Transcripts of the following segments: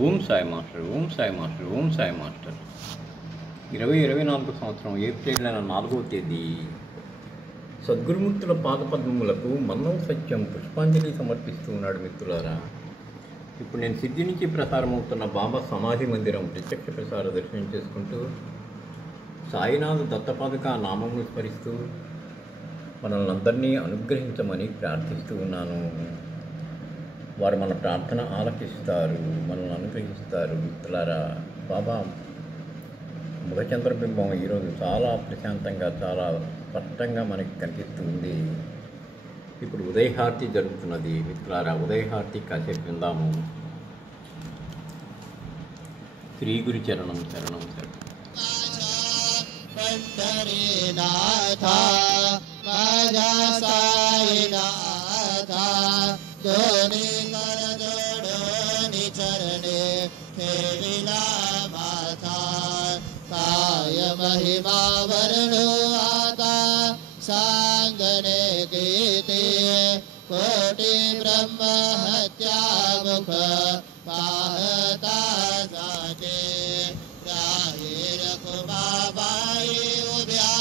Om Sai master, Om Sai master, Om Sai master. 2024 సంవత్సరం April నెల 4వ తేదీ సద్గురుమూర్తుల పాదపద్మములకు మన్నవ సత్యం పుష్పాంజలి సమర్పిస్తూ ఉన్నాడు. మిత్రులారా, ఇప్పుడు నేను సిద్ధి నుంచి ప్రసారమవుతున్న బాబా సమాధి మందిరం ప్రత్యక్ష ప్రసార దర్శనం చేసుకుంటూ సాయినాథ్ దత్తపాదుక నామములు స్మరిస్తూ మనల్ని అందరినీ అనుగ్రహించమని ప్రార్థిస్తూ ఉన్నాను. వారు మన ప్రార్థన ఆలకిస్తారు, మనల్ని అనుగ్రహిస్తారు. మిత్రులారా, బాబా ముఖచంద్రబింబం ఈరోజు చాలా ప్రశాంతంగా, చాలా స్పష్టంగా మనకి కనిపిస్తూ ఉంది. ఇప్పుడు ఉదయహారతి జరుగుతున్నది. మిత్రులారా, ఉదయహారతి కాసేపు విందాము. శ్రీ గురు చరణం శరణం శరణం. दोनी कर जोड़ोनी चरणे फेविला माथा काय महिमा वर्णो आता सांगने कीर्ति कोटि ब्रह्म हत्या मुख पाहता जाते राहीर कुमाबाई उभ्या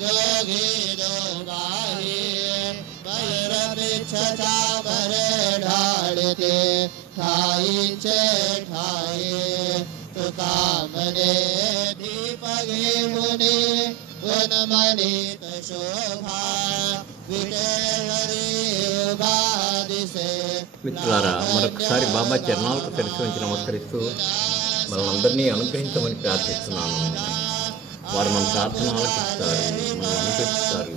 जोगी दो बाही वैरवृक्षचा भरे ढाळते ठाईचे ठाई तुका मने दीप घेऊने वनमणित शोभा विटेहरी उभा दिसे. మిత్రులారా, మరొకసారి బాబా చరణాలకు తెలిసి ఉంచి నమస్కరిస్తూ మనల్ని అనుగ్రహించమని ప్రార్థిస్తున్నాను. వారు మన ప్రార్థన ఆలకిస్తారు, మనల్ని అనుగ్రహిస్తారు.